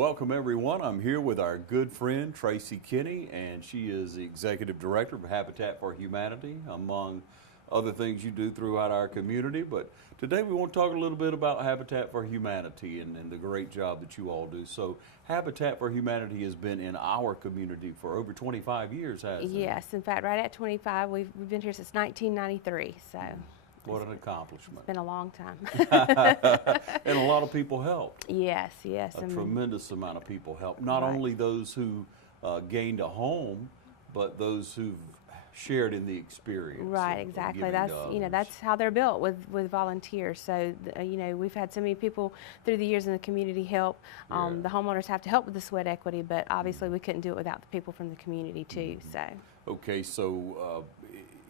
Welcome everyone. I'm here with our good friend Tracy Kinney, and she is the Executive Director of Habitat for Humanity, among other things you do throughout our community. But today we want to talk a little bit about Habitat for Humanity and the great job that you all do. So Habitat for Humanity has been in our community for over 25 years, hasn't it? Yes, in fact, right at 25. We've been here since 1993, so. What an accomplishment. It's been a long time. And a lot of people helped. Yes, yes. A tremendous amount of people helped. Not Right. only those who gained a home, but those who've shared in the experience. Right, of exactly. giving That's to you know others. that's how they're built with volunteers. So we've had so many people through the years in the community help. Yeah. The homeowners have to help with the sweat equity, but obviously we couldn't do it without the people from the community too. So. Okay, so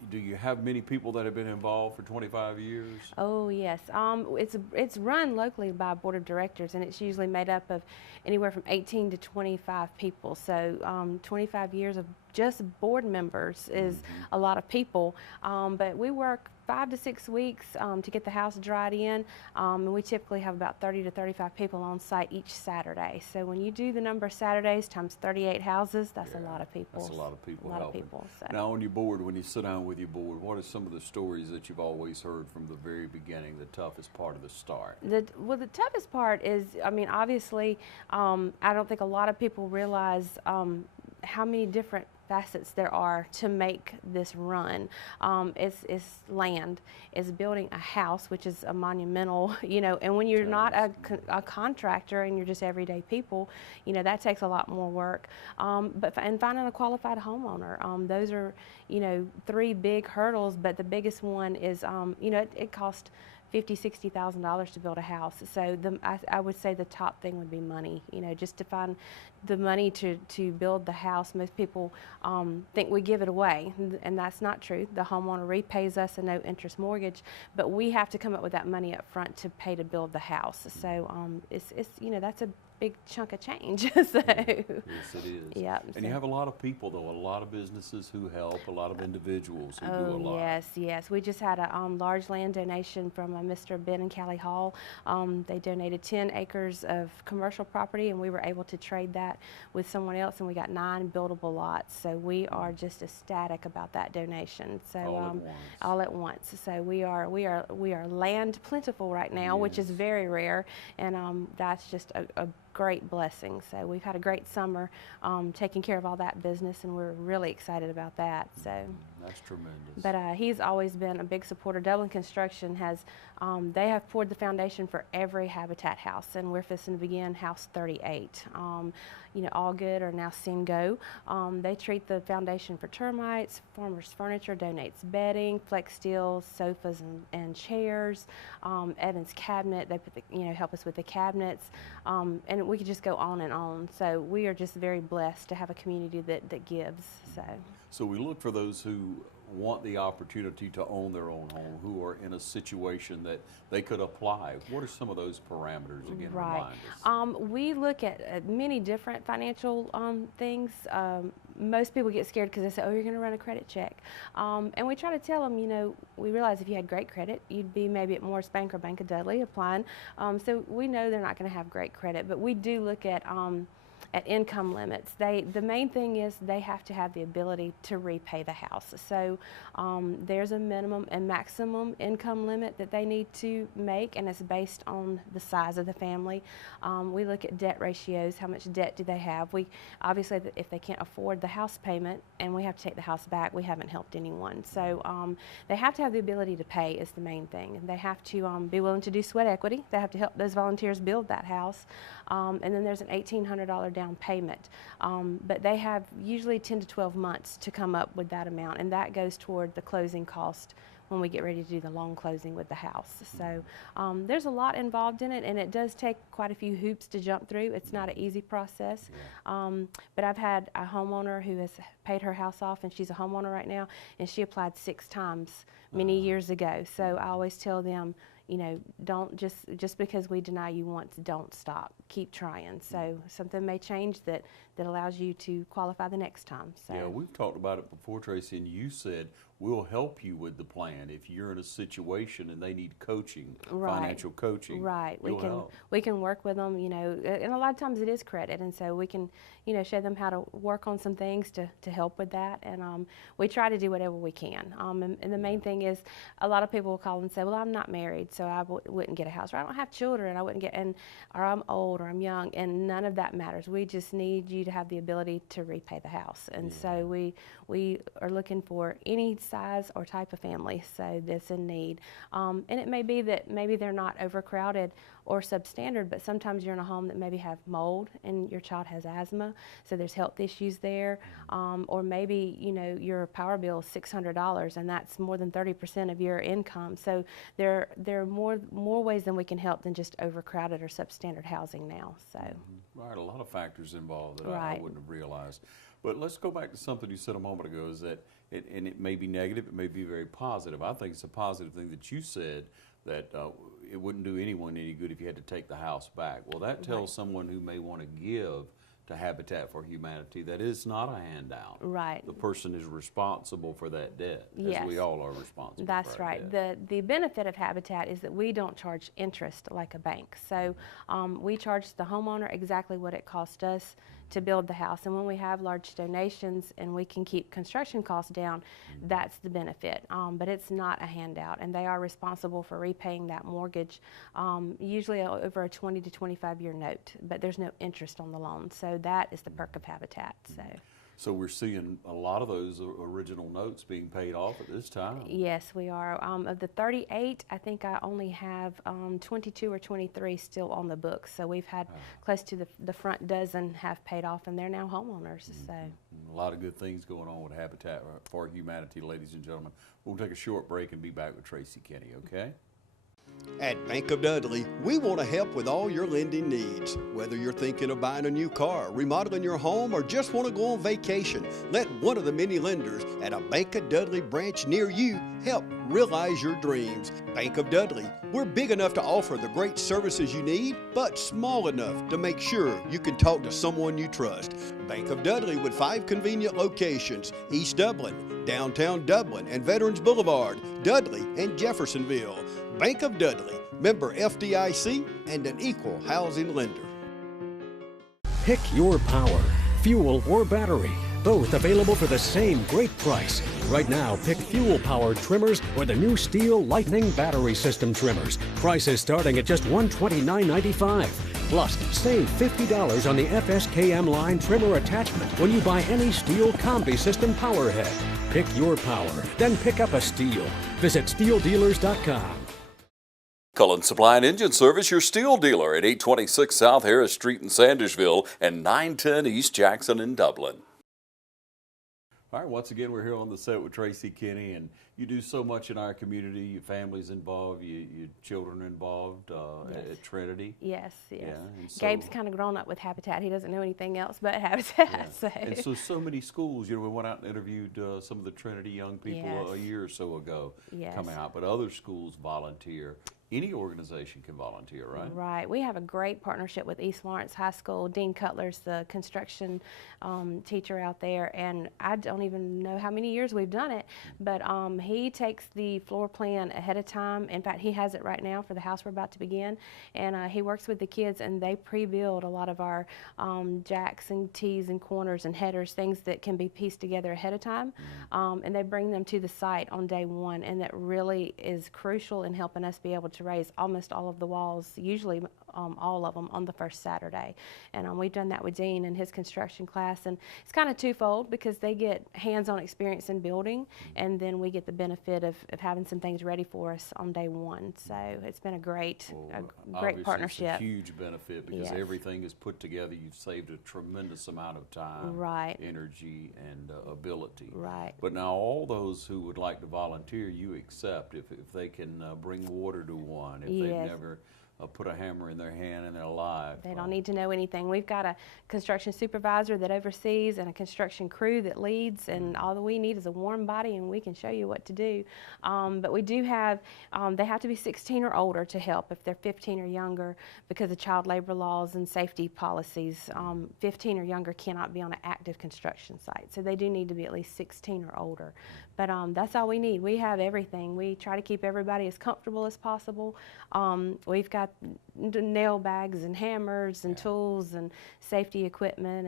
do you have many people that have been involved for 25 years? Oh yes, it's run locally by a board of directors, and it's usually made up of anywhere from 18 to 25 people. So 25 years of just board members is a lot of people, but we work 5 to 6 weeks to get the house dried in, and we typically have about 30 to 35 people on site each Saturday. So when you do the number of Saturdays times 38 houses, that's a lot of people. That's a lot of people A lot helping. of people. So. Now on your board, when you sit down with your board, what are some of the stories that you've always heard from the very beginning, the toughest part of the start? The toughest part is, obviously, I don't think a lot of people realize how many different facets there are to make this run. It's land, it's building a house, which is a monumental, and when you're not a contractor and you're just everyday people, that takes a lot more work. And finding a qualified homeowner, those are, 3 big hurdles, but the biggest one is, it costs $50,000–$60,000 to build a house. So I would say the top thing would be money. Just to find the money to build the house. Most people think we give it away, and that's not true. The homeowner repays us a no-interest mortgage, but we have to come up with that money up front to pay to build the house. So it's that's a big chunk of change. So. Yes, it is. Yep. And you have a lot of people, though, a lot of businesses who help, a lot of individuals who do a lot. Yes. We just had a large land donation from Mr. Ben and Callie Hall. They donated 10 acres of commercial property, and we were able to trade that with someone else, and we got 9 buildable lots. So we are just ecstatic about that donation. So all at once. So we are land plentiful right now, which is very rare, and that's just a great blessing. So we've had a great summer taking care of all that business, and we're really excited about that. So that's tremendous. But he's always been a big supporter. Dublin Construction has they have poured the foundation for every Habitat house, and we're fixing to begin house 38. All Good or now Sing Go. They treat the foundation for termites. Farmers Furniture donates bedding, flex steel, sofas and chairs. Evans Cabinet, they put help us with the cabinets, and we could just go on and on. So we are just very blessed to have a community that gives. So we look for those who want the opportunity to own their own home, who are in a situation that they could apply. What are some of those parameters, again, Right. remind us? We look at many different financial things. Most people get scared because they say, oh, you're going to run a credit check. And we try to tell them, we realize if you had great credit, you'd be maybe at Morris Bank or Bank of Dudley applying. So we know they're not going to have great credit, but we do look at income limits. The main thing is they have to have the ability to repay the house. So there's a minimum and maximum income limit that they need to make, and it's based on the size of the family. We look at debt ratios. How much debt do they have? We obviously, if they can't afford the house payment and we have to take the house back, we haven't helped anyone. So they have to have the ability to pay is the main thing. They have to be willing to do sweat equity. They have to help those volunteers build that house. And then there's an $1,800 down payment. But they have usually 10 to 12 months to come up with that amount, and that goes toward the closing cost when we get ready to do the loan closing with the house. So there's a lot involved in it, and it does take quite a few hoops to jump through. It's not an easy process. But I've had a homeowner who has paid her house off, and she's a homeowner right now, and she applied 6 times many years ago. So I always tell them, don't just because we deny you once, don't stop. Keep trying. So something may change that allows you to qualify the next time. So yeah, we've talked about it before, Tracy, and you said we'll help you with the plan. If you're in a situation and they need coaching, Right. financial coaching, Right. you'll help. We can work with them, and a lot of times it is credit, and so we can, show them how to work on some things to help with that, and we try to do whatever we can. And the main thing is, a lot of people will call and say, well, I'm not married, so I wouldn't get a house, or I don't have children, I wouldn't get, or I'm old, or I'm young, and none of that matters. We just need you to have the ability to repay the house, and so we are looking for any size or type of family so that's in need. And it may be that maybe they're not overcrowded or substandard, but sometimes you're in a home that maybe have mold and your child has asthma, so there's health issues there. Or maybe your power bill is $600 and that's more than 30% of your income. So there are more ways than we can help than just overcrowded or substandard housing now. So Right, a lot of factors involved that I Right. wouldn't have realized. But let's go back to something you said a moment ago, is that, and it may be negative, it may be very positive. I think it's a positive thing that you said, that it wouldn't do anyone any good if you had to take the house back. Well, that tells someone who may want to give to Habitat for Humanity that it's not a handout. Right. The person is responsible for that debt, Yes. as we all are responsible That's for our right. debt. The benefit of Habitat is that we don't charge interest like a bank. So we charge the homeowner exactly what it cost us to build the house. And when we have large donations and we can keep construction costs down, that's the benefit. But it's not a handout, and they are responsible for repaying that mortgage, usually over a 20 to 25-year note, but there's no interest on the loan. So that is the perk of Habitat. So we're seeing a lot of those original notes being paid off at this time. Yes, we are. Of the 38, I think I only have 22 or 23 still on the books. So we've had close to the front dozen have paid off, and they're now homeowners. So A lot of good things going on with Habitat for Humanity, ladies and gentlemen. We'll take a short break and be back with Tracy Kinney, okay? At Bank of Dudley, we want to help with all your lending needs. Whether you're thinking of buying a new car, remodeling your home, or just want to go on vacation, let one of the many lenders at a Bank of Dudley branch near you help realize your dreams. Bank of Dudley, we're big enough to offer the great services you need, but small enough to make sure you can talk to someone you trust. Bank of Dudley with 5 convenient locations: East Dublin, downtown Dublin, and Veterans Boulevard, Dudley, and Jeffersonville. Bank of Dudley, member FDIC, and an equal housing lender. Pick your power, fuel or battery. Both available for the same great price. Right now, pick fuel-powered trimmers or the new Steel Lightning battery system trimmers. Prices starting at just $129.95. Plus, save $50 on the FSKM line trimmer attachment when you buy any Steel Combi System power head. Pick your power, then pick up a Steel. Visit SteelDealers.com. Cullen Supply and Engine Service, your steel dealer at 826 South Harris Street in Sandersville and 910 East Jackson in Dublin. All right, once again, we're here on the set with Tracy Kinney, and you do so much in our community. Your family's involved, your children involved at Trinity. yes. Yeah, and so, Gabe's kind of grown up with Habitat. He doesn't know anything else but Habitat. And so many schools, we went out and interviewed some of the Trinity young people a year or so ago coming out, but other schools volunteer. Any organization can volunteer, right? Right. We have a great partnership with East Lawrence High School. Dean Cutler's the construction teacher out there, and I don't even know how many years we've done it, but he takes the floor plan ahead of time. In fact, he has it right now for the house we're about to begin, and he works with the kids, and they pre-build a lot of our jacks and tees and corners and headers, things that can be pieced together ahead of time, and they bring them to the site on day one, and that really is crucial in helping us be able to raise almost all of the walls, usually all of them, on the first Saturday. And we've done that with Dean and his construction class, and it's kind of twofold because they get hands-on experience in building, and then we get the benefit of having some things ready for us on day one. So it's been a great partnership. It's a huge benefit because everything is put together. You've saved a tremendous amount of time, energy, and ability. Right. But now all those who would like to volunteer, you accept if they can bring water to one, if they've never put a hammer in their hand and they're alive. They don't need to know anything. We've got a construction supervisor that oversees and a construction crew that leads, and all that we need is a warm body, and we can show you what to do. But we do have, they have to be 16 or older to help. If they're 15 or younger, because of child labor laws and safety policies, 15 or younger cannot be on an active construction site. So they do need to be at least 16 or older. But that's all we need. We have everything. We try to keep everybody as comfortable as possible. We've got nail bags and hammers and tools and safety equipment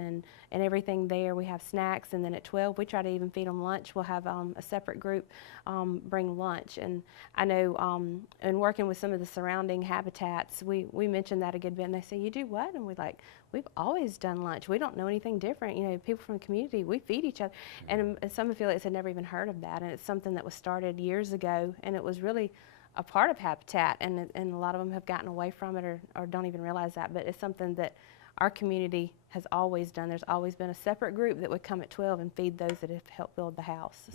and everything there. We have snacks, and then at 12 we try to even feed them lunch. We'll have a separate group bring lunch. And I know in working with some of the surrounding habitats, we mentioned that a good bit, and they say, "You do what?" And we're like, "We've always done lunch. We don't know anything different. You know, people from the community, we feed each other." And some affiliates had never even heard of that, and it's something that was started years ago, and it was really a part of Habitat, and a lot of them have gotten away from it or don't even realize that, but it's something that our community has always done. There's always been a separate group that would come at 12 and feed those that have helped build the house.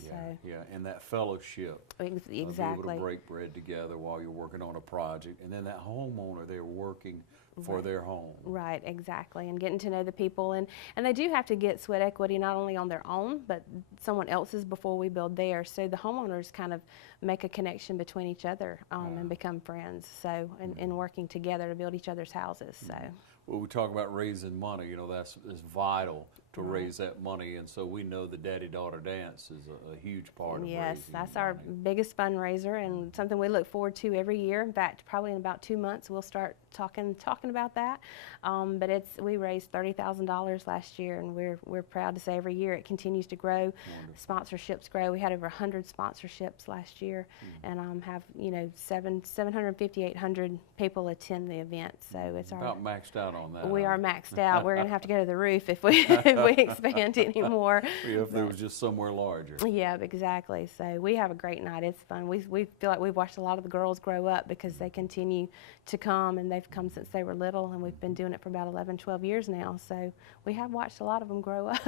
Yeah, and that fellowship. Exactly. Be able to break bread together while you're working on a project, and then that homeowner, they're working for their home. Right, exactly, and getting to know the people, and they do have to get sweat equity not only on their own, but someone else's before we build theirs. So the homeowners kind of make a connection between each other and become friends. So, and working together to build each other's houses. So. Well, we talk about raising money, you know, that's vital to raise that money, and so we know the daddy-daughter dance is a huge part of raising Yes, that's money. our biggest fundraiser and something we look forward to every year. In fact, probably in about 2 months we'll start talking about that. But we raised $30,000 last year, and we're proud to say every year it continues to grow. Wonderful. Sponsorships grow. We had over 100 sponsorships last year, and have 750, 800 people attend the event. So it's about maxed out on that. We huh? are maxed out. We're going to have to go to the roof if we expand anymore. Yeah, if there was just somewhere larger. Yeah, exactly. So we have a great night. It's fun. We feel like we've watched a lot of the girls grow up because they continue to come, and they've come since they were little, and we've been doing it for about 11, 12 years now. So we have watched a lot of them grow up.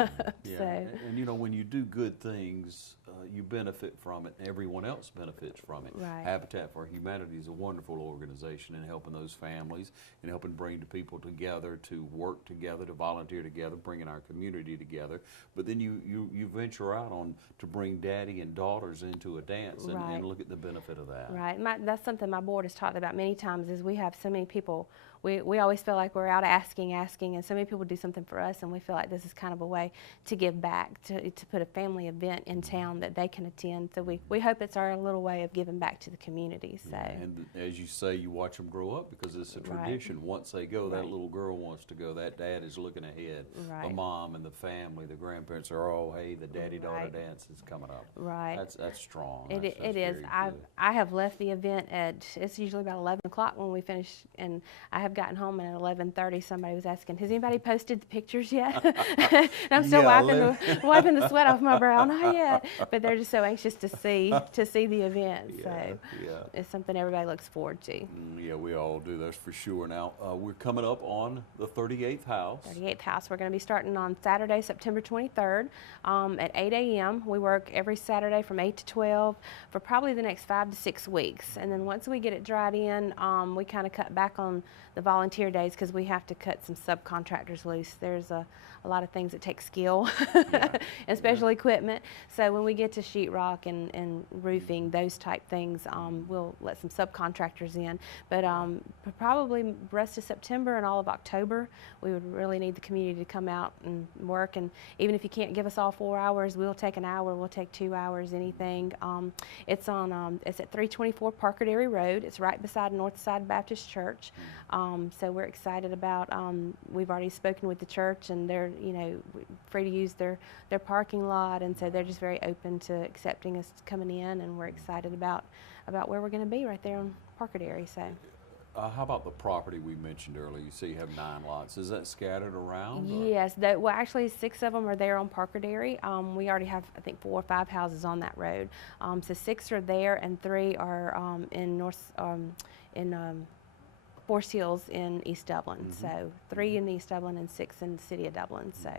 Yeah, So. and you know, when you do good things, you benefit from it, and everyone else benefits from it. Right. Habitat for Humanity is a wonderful organization in helping those families and helping bring the people together to work together, to volunteer together, bringing our community together. But then you venture out on to bring daddy and daughters into a dance and look at the benefit of that. Right. That's something my board has talked about many times. Is we have so many people. We always feel like we're out asking, and so many people do something for us, and we feel like this is kind of a way to give back, to put a family event in town that they can attend. So we hope it's our little way of giving back to the community. So. And as you say, you watch them grow up because it's a tradition. Once they go, that little girl wants to go. That dad is looking ahead. The mom and the family, the grandparents are all, hey, the daddy-daughter dance is coming up. Right. That's strong. It is. Very good. I have left the event it's usually about 11 o'clock when we finish, and I have gotten home, and at 11:30 somebody was asking, "Has anybody posted the pictures yet?" And I'm still wiping the sweat off my brow. Not yet, but they're just so anxious to see the event. So it's something everybody looks forward to. Yeah, we all do. That's for sure. Now we're coming up on the 38th house. 38th house. We're going to be starting on Saturday, September 23rd, at 8 a.m. We work every Saturday from 8 to 12 for probably the next 5 to 6 weeks, and then once we get it dried in, we kind of cut back on the volunteer days because we have to cut some subcontractors loose. There's a lot of things that take skill and special equipment. So when we get to sheetrock and roofing, those type things, we'll let some subcontractors in. But probably rest of September and all of October, we would really need the community to come out and work. And even if you can't give us all 4 hours, we'll take an hour, we'll take 2 hours, anything. It's at 324 Parker Dairy Road. It's right beside Northside Baptist Church. So we're excited about, we've already spoken with the church, and they're, free to use their parking lot, and so they're just very open to accepting us coming in, and we're excited about where we're going to be right there on Parker Dairy. So. How about the property we mentioned earlier? You say you have 9 lots. Is that scattered around? Yes. Well, actually, 6 of them are there on Parker Dairy. We already have, I think, 4 or 5 houses on that road. So 6 are there, and 3 are in Forest Hills in East Dublin. So 3 in East Dublin and 6 in the city of Dublin. So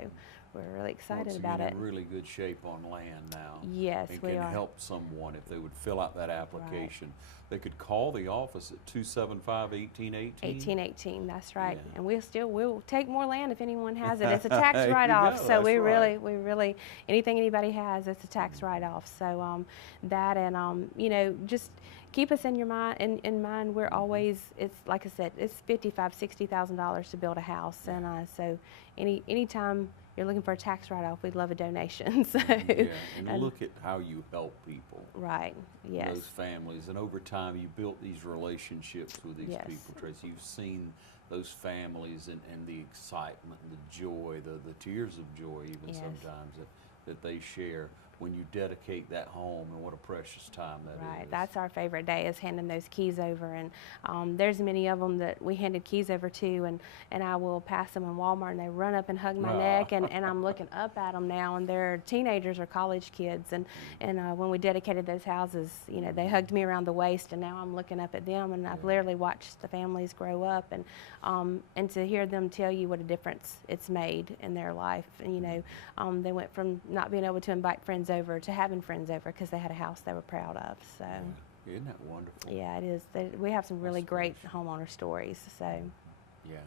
we're really excited about it. In really good shape on land now. Yes, and we can are. help someone if they would fill out that application. They could call the office at 275-1818. 1818, that's right. Yeah. And we'll take more land if anyone has it. It's a tax There you write-off, go, so that's we right. really, anything anybody has, it's a tax write-off. So that and you know, just keep us in your mind. In mind, we're always, it's like I said, it's $55,000–$60,000 to build a house, and so anytime you're looking for a tax write-off, we'd love a donation. So, Yeah, and look at how you help people. Right. Yes. Those families, and over time you built these relationships with these Yes. people, Tracy. You've seen those families and the excitement, and the joy, the tears of joy even Yes. sometimes that they share when you dedicate that home, and what a precious time that is. Right, that's our favorite day, is handing those keys over, and there's many of them that we handed keys over to, and I will pass them in Walmart, and they run up and hug my neck, and I'm looking up at them now, and they're teenagers or college kids, and when we dedicated those houses, you know, they hugged me around the waist, and now I'm looking up at them, and I've literally watched the families grow up, and to hear them tell you what a difference it's made in their life, and you know, they went from not being able to invite friends over to having friends over because they had a house they were proud of. So Isn't that wonderful? yeah, it is. We have some really That's great special. homeowner stories. So Yeah,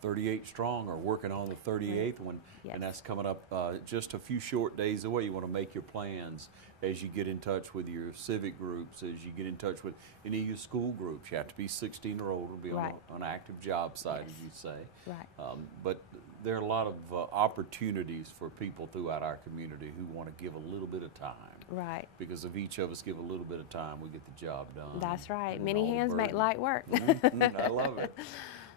38 strong, or working on the 38th one, Yes. and that's coming up just a few short days away. You want to make your plans as you get in touch with your civic groups, as you get in touch with any of your school groups. You have to be 16 or older, be Right. on an active job site, Yes. as you say. right, But there are a lot of opportunities for people throughout our community who want to give a little bit of time. right. Because if each of us give a little bit of time, we get the job done. That's right. and Many all the hands make burden. light work. I love it.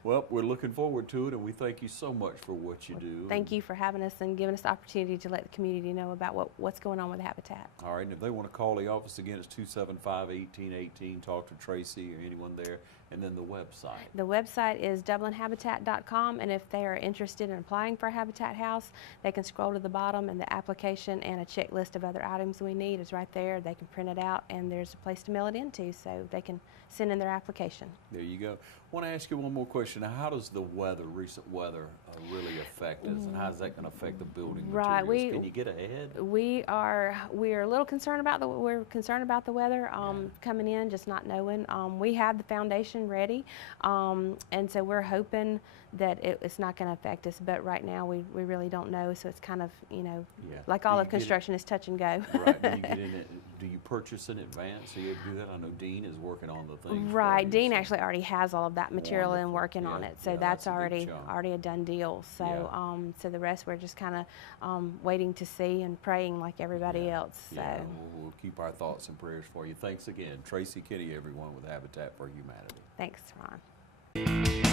Well, we're looking forward to it, and we thank you so much for what you do. Thank you for having us and giving us the opportunity to let the community know about what's going on with Habitat. All right, and if they want to call the office again, it's 275-1818. Talk to Tracy or anyone there, and then the website. The website is dublinhabitat.com, and if they are interested in applying for a Habitat house, they can scroll to the bottom, and the application and a checklist of other items we need is right there. They can print it out, and there's a place to mail it into, so they can send in their application. There you go. I want to ask you one more question. Now, how does the weather, recent weather, really affect us, and how is that going to affect the building Right, materials? Can you get ahead? We are a little concerned about the weather coming in, just not knowing. We have the foundation ready, and so we're hoping that it's not going to affect us. But right now we really don't know, so it's kind of, you know, Yeah. like Do all you of get it- construction is touch and go. Right. Do you get in it? Do you purchase in advance so you able to do that? I know Dean is working on the things. for Right, you, Dean so- actually already has all of that material and Wonderful. working on Yeah, it, so yeah, that's that's a good already chunk. a done deal. So Yeah. so the rest we're just kind of waiting to see and praying like everybody else. So Yeah, we'll keep our thoughts and prayers for you. Thanks again. Tracy Kinney, everyone, with Habitat for Humanity. thanks, Ron.